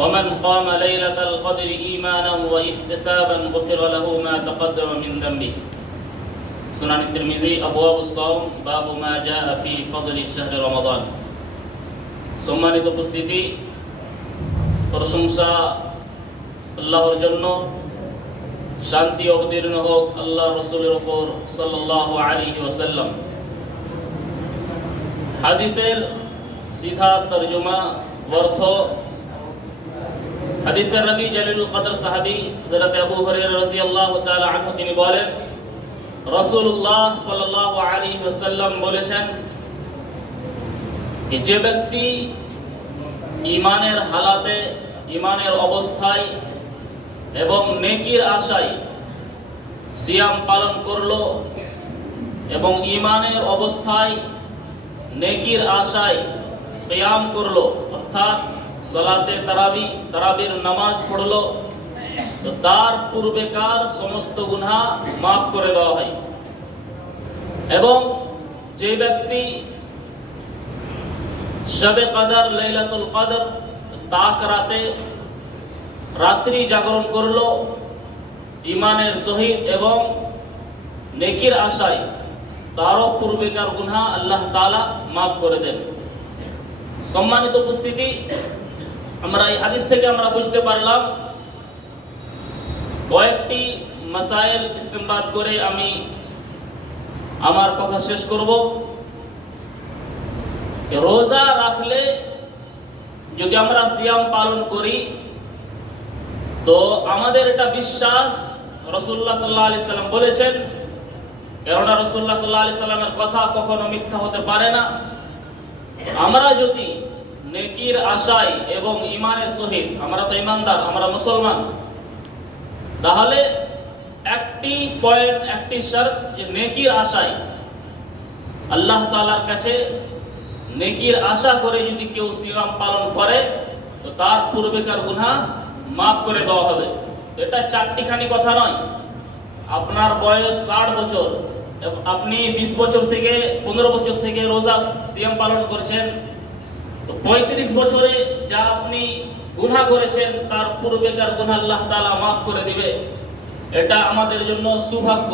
ومن قام ليلة القدر إيمانا واحتسابا غفر له ما تقدم من ذنبه সুনান তিরমিজি আবওয়াবুস সাওম বাবু মা জাআ ফি ফদলি শাহরি রমাদান। সম্মানিত উপস্থিতি, প্রশংসা আল্লাহর জন্য, শান্তি অবতীর্ণ হোক আল্লাহ রসুলের উপর সাল্লাল্লাহু আলাইহি ওয়াসাল্লাম। হাদিসের সিধা তরজমা অর্থ, হাদিসের নবী জলিলুল কদর সাহাবী হযরত আবু হুরায়রা রাদিয়াল্লাহু তাআলা আনহু তিনি বলেন, রাসূলুল্লাহ সাল্লাল্লাহু আলাইহি ওয়াসাল্লাম বলেছেন যে ব্যক্তি ঈমানের হালাতে, ঈমানের অবস্থায় এবং নেকির আশায় সিয়াম পালন করলো এবং ঈমানের অবস্থায় নেকির আশায় কিয়াম করলো, অর্থাৎ সালাতে তারাবির নামাজ পড়লো, তো তার পূর্বেকার সমস্ত গুনাহ মাফ করে দেওয়া হয়। এবং যে ব্যক্তি শবে কদর, লাইলাতুল কদর, তাক রাতে রাত্রি জাগরণ করলো ঈমানের সহিত এবং নেকির আশায়, তারও পূর্বেকার গুনাহ আল্লাহ তাআলা মাফ করে দেন। সম্মানিত উপস্থিতি, আমরা এই হাদিস থেকে আমরা বুঝতে পারলাম, কয়েকটি মাসাইল ইস্তেমবাদ করে আমি আমার কথা শেষ করব। রোজা রাখলে যদি আমরা সিয়াম পালন করি, তো আমাদের এটা বিশ্বাস রাসূলুল্লাহ সাল্লাল্লাহু আলাইহি সাল্লাম বলেছেন, কেননা রাসূলুল্লাহ সাল্লাল্লাহু আলাইহি সাল্লামের কথা কখনো মিথ্যা হতে পারে না। আমরা যদি নেকির আশায় এবং ঈমানের সহিত, আমরা তো ঈমানদার, আমরা মুসলমান, তাহলে একটি পয়েন্ট, একটি শর্ত, যে নেকির আশায় আল্লাহ তাআলার কাছে নেকির আশা করে যদি কেউ সিয়াম পালন করে, তো তার পূর্বেকার গুনাহ মাফ করে দেওয়া হবে। এটা চারটিখানি কথা নয়। আপনার বয়স 60 বছর, আপনি 20 বছর থেকে 15 বছর থেকে রোজা সিয়াম পালন করছেন, তো 35 বছরে যা আপনি গুনাহ করেছেন তার পূর্বেকার গুনাহ আল্লাহ তাআলা মাফ করে দিবে। এটা আমাদের জন্য সৌভাগ্য।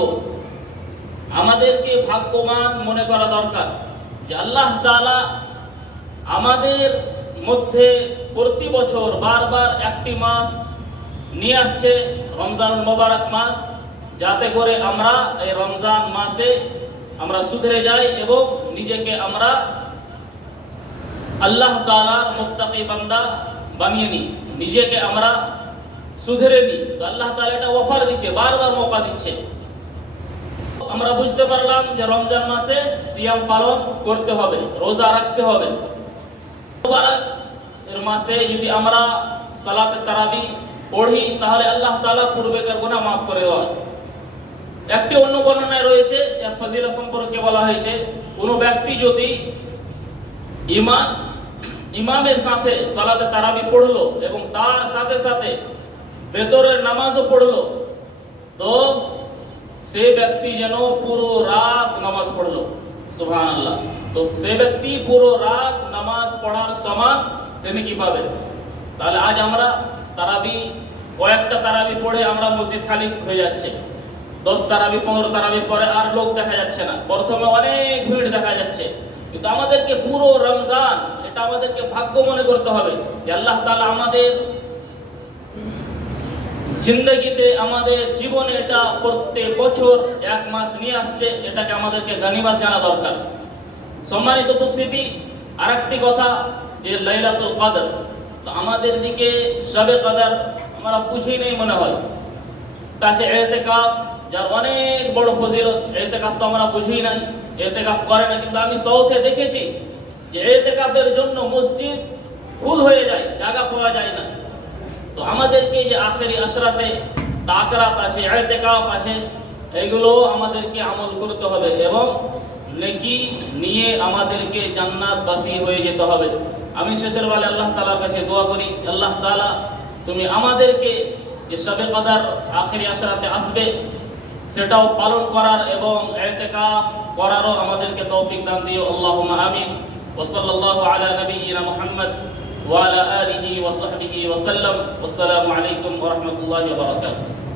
আমাদেরকে ভাগ্যবান মনে করা দরকার যে আল্লাহ তাআলা আমাদের মধ্যে প্রতি বছর বারবার একটি মাস নিয়ে আসছে, রমজানুল মুবারক মাস, যাতে করে আমরা এই রমজান মাসে আমরা সুধরে যাই এবং নিজেকে আমরা আল্লাহ তাআলার মুত্তাকি বান্দা বানিয়ে নিই, নিজেকে আমরা সুধরে নিই। তো আল্লাহ তাআলা এটা অফার দিচ্ছে, বারবার মৌকা দিচ্ছে। আমরা বুঝতে পারলাম যে রমজান মাসে সিয়াম পালন করতে হবে, রোজা রাখতে হবে। মুবারক এর মাসে যদি আমরা সালাতে তারাবি পড়ি, তাহলে আল্লাহ তাআলা পূর্বেকার গুনাহ মাফ করে দেওয়া হয়। একটি অন্য বর্ণনায় রয়েছে, এর ফজিলত সম্পর্কে বলা হয়েছে, কোনো ব্যক্তি যদি ইমামের সাথে সালাতে তারাবি পড়লো এবং তার সাথে সাথে বেতরের নামাজও পড়লো, তো সেই ব্যক্তি যেন পুরো রাত নামাজ পড়লো। সুবহানাল্লাহ। তো সেই ব্যক্তি পুরো রাত নামাজ পড়ার সমান সে নেকি পাবে। তাহলে আজ আমরা তারাবি, কয়েকটা তারাবি পড়ে আমরা মসজিদ খালি হয়ে যাচ্ছে, 10 তারাবি 15 তারাবির পরে আর লোক দেখা যাচ্ছে না। প্রথমে অনেক ভিড় দেখা যাচ্ছে, কিন্তু আমাদেরকে পুরো রমজান, এটা আমাদেরকে ভাগ্য মনে করতে হবে যে আল্লাহ তাআলা আমাদের জিন্দগিতে, আমাদের জীবনে এটা প্রত্যেক বছর এক মাস নিয়ে আসছে, এটাকে আমাদেরকে গনিমত জানা দরকার। সম্মানিত উপস্থিতি, আরেকটি কথা যে লাইলাতুল কদর, তো আমাদের দিকে শবে কদর আমরা বুঝি নেই মনে হয়। কাছে ইতিকাফ, যার অনেক বড় ফজিলত, ইতিকাফ তো আমরা বুঝি নাই, ইতিকাফ করে না। কিন্তু আমি সাউথে দেখেছি যে ইতিকাফের জন্য মসজিদ ফুল হয়ে যায়, জায়গা পাওয়া যায় না। তো আমাদেরকে যে আখেরি আশরাতে তাকরাত আছে, ইতিকাফ আছে, এগুলো আমাদেরকে আমল করতে হবে এবং নেকি নিয়ে আমাদেরকে জান্নাতবাসী হয়ে যেতে হবে। আমি শেষের বেলায় আল্লাহ তাআলার কাছে দোয়া করি, আল্লাহ তাআলা তুমি আমাদেরকে যে শবে কদর আখেরি আশরাতে আসবে সেটাও পালন করার এবং ইতিকাফ করারও আমাদেরকে তৌফিক দান দিও। আল্লাহুম্মা আমিন। ওয়া সাল্লাল্লাহু আলা নবিয়িনা মুহাম্মদ ওয়া আলা আলিহি ওয়া সাহবিহি ওয়া সাল্লাম। আসসালামু আলাইকুম ওয়া রাহমাতুল্লাহি ওয়া বারাকাতুহু।